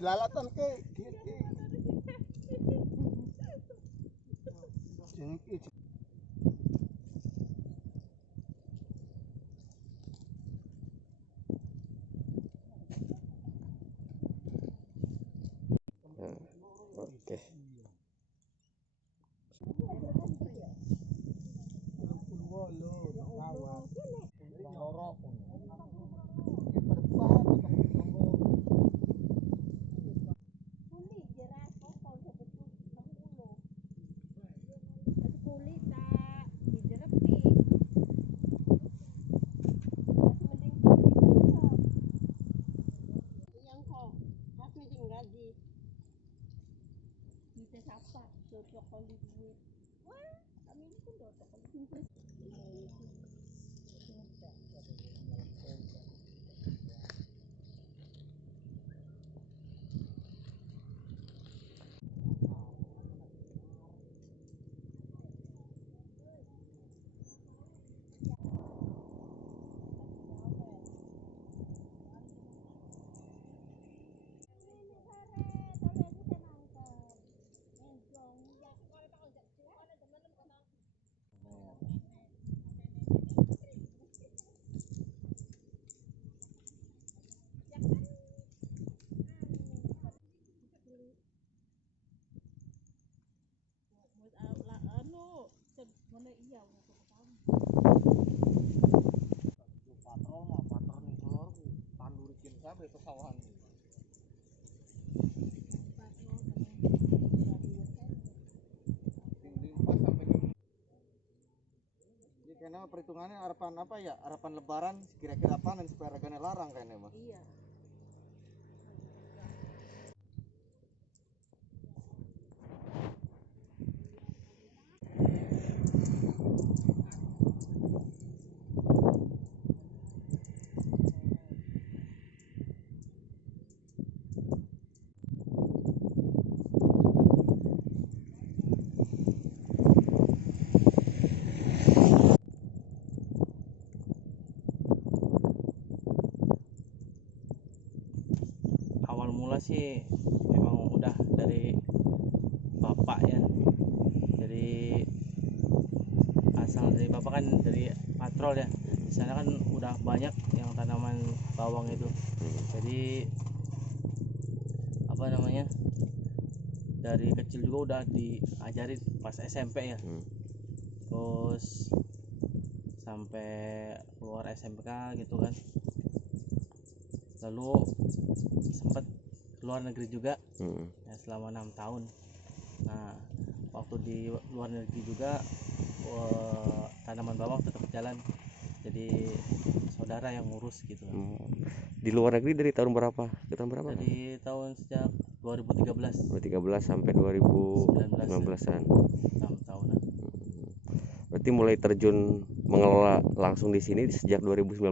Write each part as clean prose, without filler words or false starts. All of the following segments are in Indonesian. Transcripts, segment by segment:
Lalatan ke kiri. Oke. Karena perhitungannya harapan apa ya? Harapan lebaran kira-kira panen supaya regane larang kayaknya mah. Iya. Awal mula sih memang udah dari bapak ya, dari asal dari bapak kan dari patrol ya. Di sana kan udah banyak yang tanaman bawang itu. Jadi apa namanya, dari kecil juga udah diajarin pas SMP ya. Terus sampai keluar SMK gitu kan, lalu sempat keluar negeri juga ya, selama 6 tahun. Nah waktu di luar negeri juga tanaman bawang tetap jalan, jadi saudara yang ngurus gitu kan. Di luar negeri dari tahun berapa ke tahun berapa? Dari tahun sejak 2013 sampai 2019-an. 6 tahunan. Berarti mulai terjun mengelola langsung di sini sejak 2019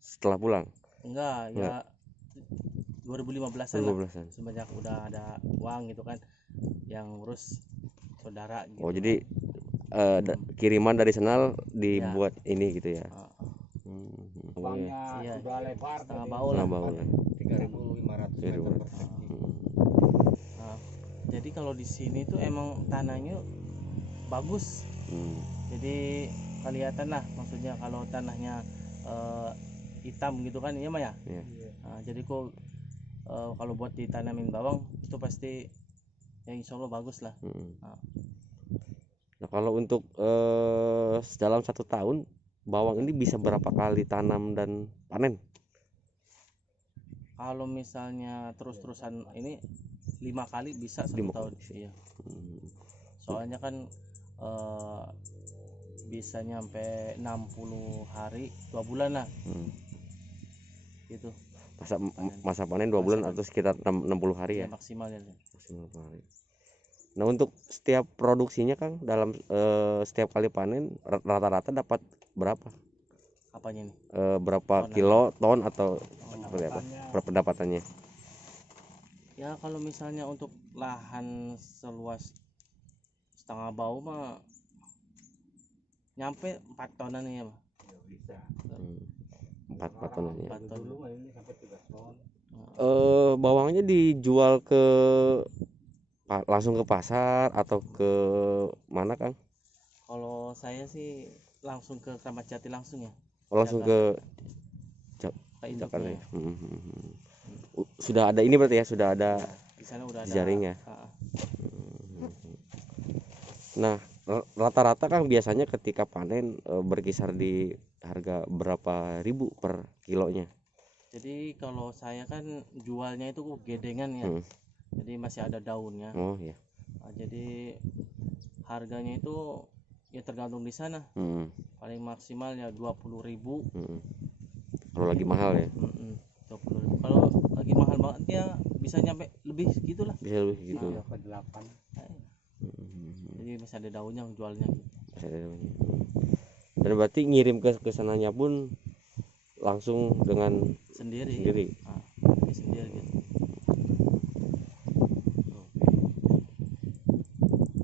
setelah pulang? Enggak. Ya 2015-an lah, semenjak udah ada uang gitu kan, yang ngurus saudara gitu. Oh jadi kiriman dari sana dibuat ya. Ini gitu ya. Uangnya iya, sudah lebar, setengah baul lah, 3.500 meter persegi. Nah, jadi kalau di sini tuh emang tanahnya bagus. Jadi kelihatan lah, maksudnya kalau tanahnya hitam gitu kan, iya mah ya. Nah, jadi kok kalau buat ditanamin bawang itu pasti ya insya Allah bagus lah. Nah kalau untuk dalam 1 tahun bawang ini bisa berapa kali tanam dan panen? Kalau misalnya terus-terusan ini 5 kali bisa 1 tahun. Iya. Soalnya kan bisa nyampe 60 hari 2 bulan lah. Gitu. Masa panen 2 bulan atau sekitar 60 hari ya? Maksimal ya. Maksimal hari. Nah untuk setiap produksinya Kang, dalam setiap kali panen rata-rata dapat berapa? Apanya nih? Berapa kilo, ton atau seperti apa? Berapa pendapatannya? Ya kalau misalnya untuk lahan seluas setengah bau mah nyampe 4 tonan ya mah. Bisa. 4 tonan ya. 4 ton. Dulu mah ini sampai 3 ton. Bawangnya dijual ke langsung ke pasar atau ke mana Kang? Kalau saya sih langsung ke Kramat Jati langsung ya. Oh, langsung ke Ke Jakarta induknya ya. ya. Sudah ada ini berarti ya, sudah ada Ya, di sana udah ada. jaring ya. Ah, Nah, rata-rata kan biasanya ketika panen berkisar di harga berapa ribu per kilonya? jadi kalau saya kan jualnya itu gedengan ya. Hmm. Jadi masih ada daunnya. Oh ya. Jadi harganya itu ya tergantung di sana. Hmm. Paling maksimal ya 20.000. Hmm. Kalau lagi mahal ya, 20.000. Kalau lagi mahal banget ya bisa nyampe lebih segitulah. bisa lebih gitu. Ah. ke 8. Jadi masih ada daunnya jualnya gitu. Bisa ada namanya. Dan berarti ngirim ke sananya pun langsung dengan Sendiri. sendiri. Ah, ini sendiri gitu.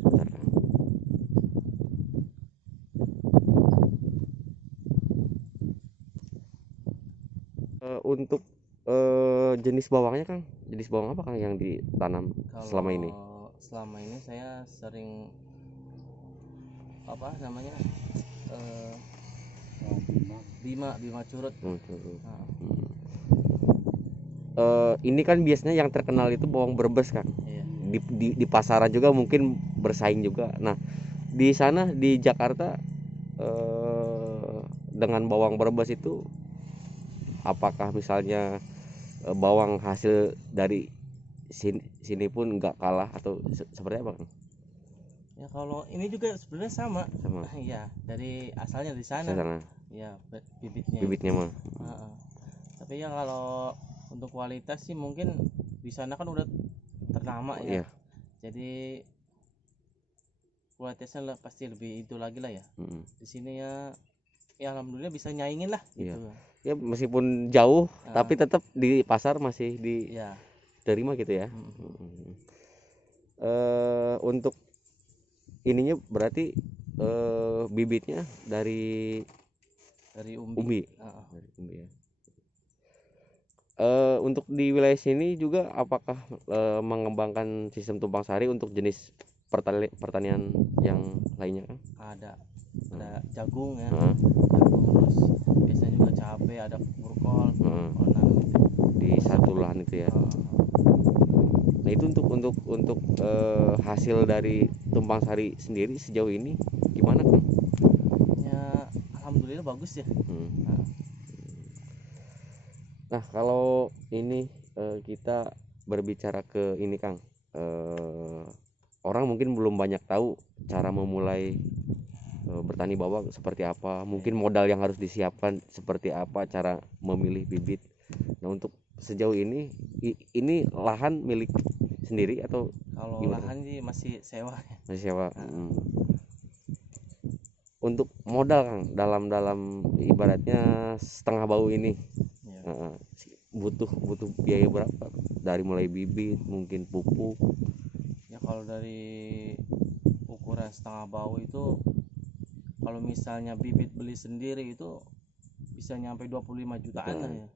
Bentar, Kang. Untuk jenis bawangnya Kang, jenis bawang apa Kang yang ditanam selama ini? Selama ini saya sering apa namanya eh, bima curut. Nah, Ini kan biasanya yang terkenal itu bawang Brebes Kang. iya. Di pasaran juga mungkin bersaing juga. Nah, di sana di Jakarta dengan bawang Brebes itu apakah misalnya bawang hasil dari sini pun nggak kalah atau seperti apa Kang? Ya kalau ini juga sebenarnya sama. Sama Iya, dari asalnya di sana. sana Ya, bibitnya. bibitnya mah. Heeh. Tapi ya kalau untuk kualitas sih mungkin di sana kan udah ternama ya. Iya. Jadi kualitasnya pasti lebih itu lagi lah ya. Di sini ya alhamdulillah bisa nyaingin lah Iya. gitu. Ya meskipun jauh tapi tetap di pasar masih Ya. diterima gitu ya. Untuk ininya berarti bibitnya dari umbi. Dari umbi ya. Untuk di wilayah sini juga apakah mengembangkan sistem tumpang sari untuk jenis pertanian yang lainnya kan? Ada jagung ya. Heeh. Jagung, terus biasanya juga cabai, ada kurkol. Heeh. Kalau nanam itu. Di satu lahan itu ya. Nah itu untuk hasil dari tumpang sari sendiri sejauh ini gimana Kang? Ya alhamdulillah bagus ya. Nah kalau ini kita berbicara ke ini Kang, orang mungkin belum banyak tahu cara memulai bertani bawang seperti apa, mungkin modal yang harus disiapkan seperti apa, cara memilih bibit. Nah untuk sejauh ini lahan milik sendiri atau Kalau gimana? lahan sih masih sewa. Masih sewa. Untuk modal Kang dalam ibaratnya setengah bau ini Ya. butuh biaya berapa dari mulai bibit mungkin pupuk? Ya kalau dari ukuran setengah bau itu kalau misalnya bibit beli sendiri itu bisa nyampe 25 jutaan lah ya.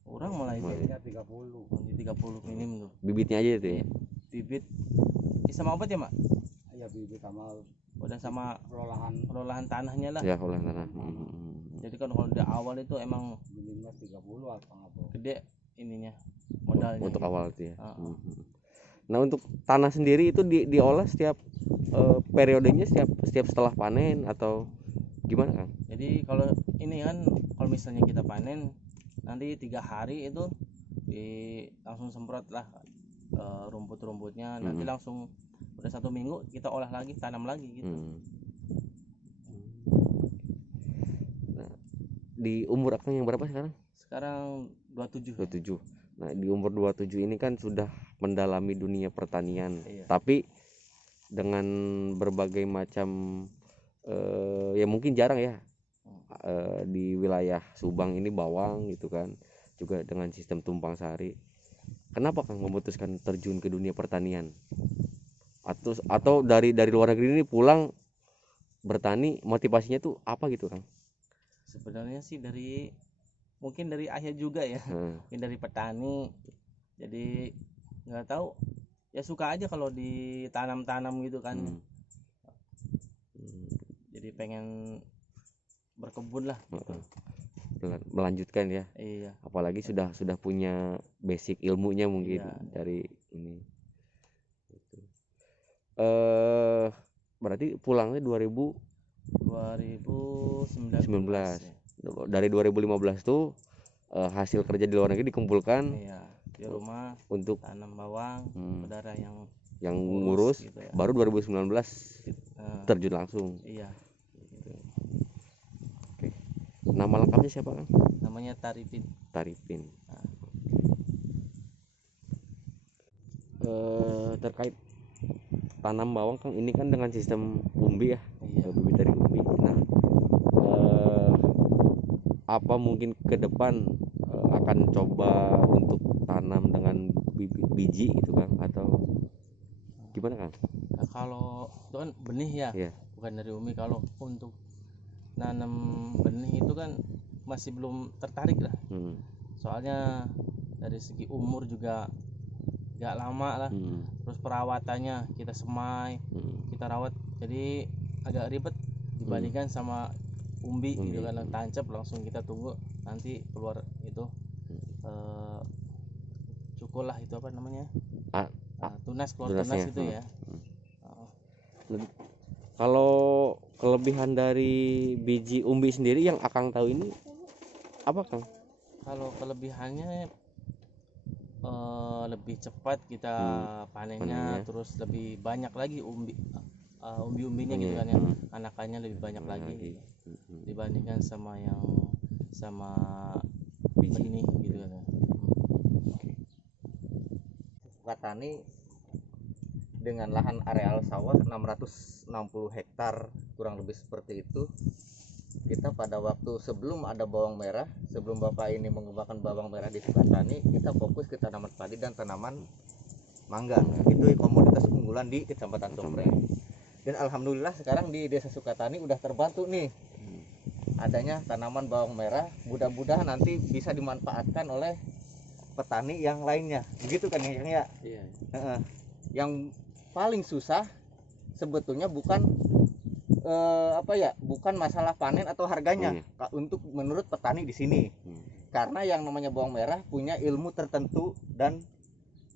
Kurang malah itu. Malah. 30 minim tuh. Bibitnya aja itu ya. Bibit sama obat ya Mak? Ya bibit sama Udah sama olahan tanahnya lah. Ya olah tanah. Jadi kan kalau di awal itu emang minimal 30 atau gede ininya modalnya Untuk gitu. awal itu ya. Heeh. Nah untuk tanah sendiri itu diolah setiap periodenya setiap setelah panen atau gimana Kang? Jadi kalau ini kan kalau misalnya kita panen nanti 3 hari itu langsung semprot lah rumput-rumputnya. Nanti langsung udah 1 minggu kita olah lagi, tanam lagi gitu. Nah, di umur Akang yang berapa sekarang? Sekarang 27. 27. Nah di umur 27 ini kan sudah mendalami dunia pertanian. Iya. Tapi dengan berbagai macam ya mungkin jarang ya di wilayah Subang ini bawang gitu kan, juga dengan sistem tumpang sari. Kenapa Kang memutuskan terjun ke dunia pertanian? Atau dari luar negeri ini pulang bertani, motivasinya tuh apa gitu Kang? Sebenarnya sih dari mungkin dari ayah juga ya, mungkin dari petani. Jadi nggak tahu, ya suka aja kalau ditanam-tanam gitu kan. Jadi pengen berkebun lah gitu. Melanjutkan ya. Iya. Apalagi sudah punya basic ilmunya mungkin Iya. dari ini. Berarti pulangnya 2019 ya. Dari 2015 tuh hasil kerja di luar negeri dikumpulkan. Iya, di rumah untuk tanam bawang, saudara yang ngurus gitu ya. Baru 2019 terjun langsung. Iya. Oke. Nama lengkapnya siapa, Kang? Namanya Taripin. Terkait tanam bawang, Kang, ini kan dengan sistem umbi ya. Iya. Bibit dari umbi. Nah, apa mungkin ke depan akan coba untuk tanam dengan biji gitu, Kang, atau gimana, Kang? Nah, kalau itu kan benih ya, Iya. bukan dari umbi. Kalau untuk nanam benih itu kan masih belum tertarik lah. Soalnya dari segi umur juga gak lama lah. Terus perawatannya kita semai, kita rawat, jadi agak ribet dibandingkan sama umbi gitu kan, tancap langsung kita tunggu nanti keluar itu cukul lah, itu apa namanya, tunas, keluar tunas itu ya. Kalau kelebihan dari biji umbi sendiri yang Akang tahu ini apa, Kang? Kalau kelebihannya lebih cepat kita panennya, terus lebih banyak lagi umbi-umbinya gitu kan ya, anakannya lebih banyak lagi dibandingkan sama benih gitu kan ya. Sukatani dengan lahan areal sawah 660 hektar kurang lebih seperti itu. Kita pada waktu sebelum ada bawang merah, sebelum Bapak ini mengembangkan bawang merah di Sukatani, kita fokus ke tanaman padi dan tanaman mangga. Itu komoditas unggulan di Kecamatan Compreng. Dan alhamdulillah sekarang di Desa Sukatani udah terbantu nih adanya tanaman bawang merah. Mudah-mudahan nanti bisa dimanfaatkan oleh petani yang lainnya. Begitu kan ya? Iya. Yang paling susah sebetulnya bukan bukan masalah panen atau harganya untuk menurut petani di sini. Karena yang namanya bawang merah punya ilmu tertentu, dan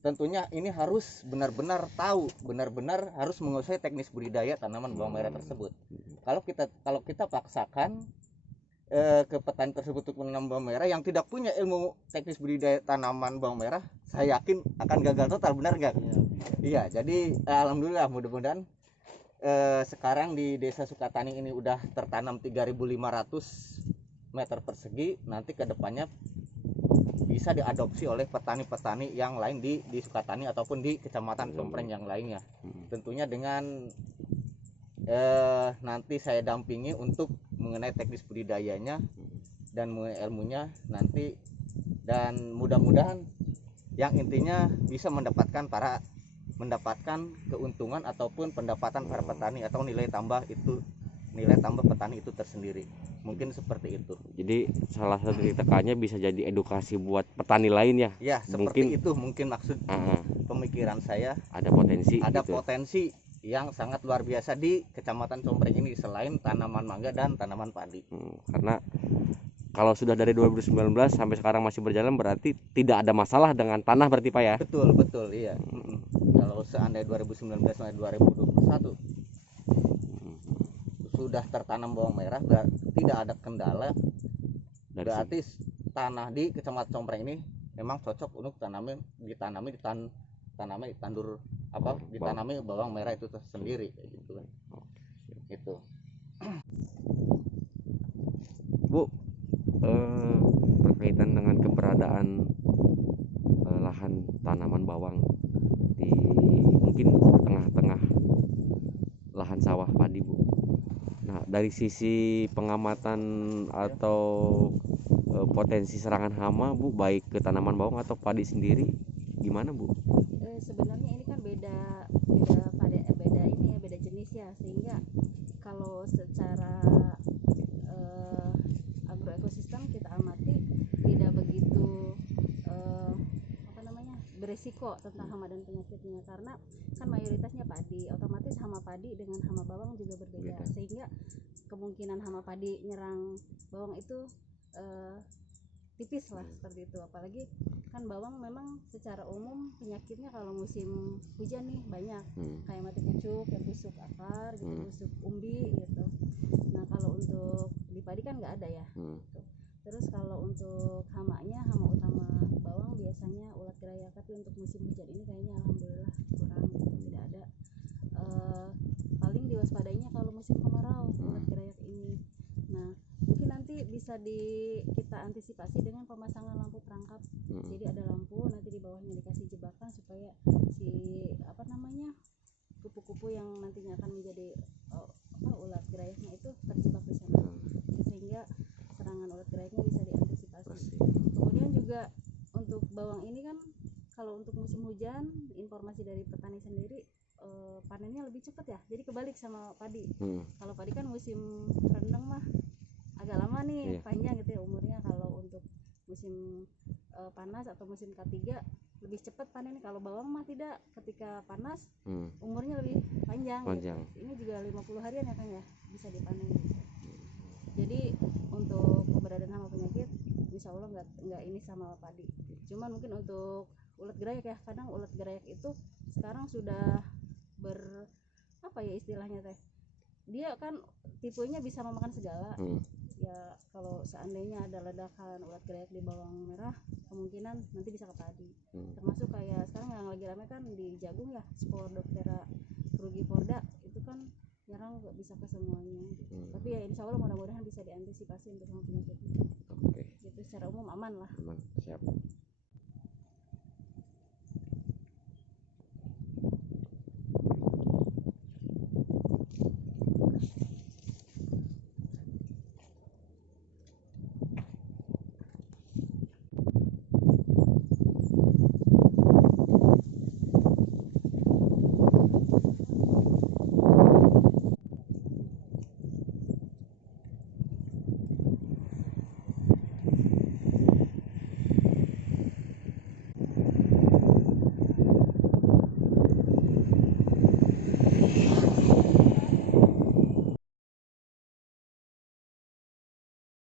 tentunya ini harus benar-benar tahu, benar-benar harus menguasai teknis budidaya tanaman bawang merah tersebut. Kalau kita paksakan ke petani tersebut untuk menanam bawang merah yang tidak punya ilmu teknis budidaya tanaman bawang merah, saya yakin akan gagal total, benar nggak? Iya, jadi alhamdulillah mudah-mudahan sekarang di Desa Sukatani ini udah tertanam 3.500 meter persegi. Nanti kedepannya bisa diadopsi oleh petani-petani yang lain di Sukatani ataupun di Kecamatan Compreng yang lainnya. Tentunya dengan nanti saya dampingi untuk mengenai teknis budidayanya dan mengenai ilmunya nanti, dan mudah-mudahan yang intinya bisa mendapatkan keuntungan ataupun pendapatan para petani atau nilai tambah petani itu tersendiri. Mungkin seperti itu. Jadi Salah satu tekannya bisa jadi edukasi buat petani lain ya. Ya, seperti itu mungkin maksud pemikiran saya. Ada potensi. Potensi yang sangat luar biasa di Kecamatan Compreng ini selain tanaman mangga dan tanaman padi. Karena kalau sudah dari 2019 sampai sekarang masih berjalan, berarti tidak ada masalah dengan tanah berarti, Pak ya? Betul, iya. Kalau seandainya 2019 sampai 2021 sudah tertanam bawang merah, tidak ada kendala, berarti tanah di Kecamatan Compreng ini memang cocok untuk ditanami bawang merah itu sendiri, gitu kan. Itu. Bu, berkaitan dengan keberadaan lahan tanaman bawang di mungkin tengah-tengah lahan sawah padi, Bu. Nah, dari sisi pengamatan atau potensi serangan hama, Bu, baik ke tanaman bawang atau padi sendiri, gimana, Bu? Sebenarnya ini kan beda jenis ya, sehingga kalau secara agroekosistem kita amati kok tentang hama dan penyakitnya, karena kan mayoritasnya padi, otomatis hama padi dengan hama bawang juga berbeda, Beda. sehingga kemungkinan hama padi nyerang bawang itu tipis lah seperti itu. Apalagi kan bawang memang secara umum penyakitnya kalau musim hujan nih banyak, kayak mati kucuk, yang busuk akar gitu, busuk umbi gitu. Nah kalau untuk di padi kan nggak ada ya gitu. Terus kalau untuk hamanya, hama utama bawang biasanya ulat gerayak, tapi untuk musim hujan ini kayaknya alhamdulillah kurang gitu, tidak ada. Paling diwaspadainya kalau musim kemarau ulat gerayak ini. Nah mungkin nanti bisa kita antisipasi dengan pemasangan lampu perangkap. Jadi ada lampu, nanti di bawahnya dikasih jebakan supaya si kupu-kupu yang nantinya akan menjadi ulat gerayaknya itu terjebak di sana, sehingga serangan ulat gerayaknya bisa diantisipasi. Kemudian juga untuk bawang ini kan kalau untuk musim hujan, informasi dari petani sendiri panennya lebih cepat ya, jadi kebalik sama padi. Kalau padi kan musim rendeng mah agak lama nih, panjang gitu ya umurnya. Kalau untuk musim panas atau musim K3 lebih cepat panennya. Kalau bawang mah tidak, ketika panas umurnya lebih panjang. Gitu. Ini juga 50 harian ya kan ya bisa dipanen gitu. Jadi untuk keberadaan hama penyakit insya Allah nggak ini sama padi. Cuman mungkin untuk ulat gerayak ya, kadang ulat gerayak itu sekarang sudah apa ya istilahnya teh, dia kan tipenya bisa memakan segala. Ya kalau seandainya ada ledakan ulat gerayak di bawang merah, kemungkinan nanti bisa ke padi. Termasuk kayak sekarang yang lagi rame kan di jagung ya, Sporophthora frugivorda itu kan nyerang bisa ke semuanya gitu. Tapi ya insya Allah mudah-mudahan bisa diantisipasi untuk penyakit. Oke. Gitu secara umum aman lah. Aman, siap.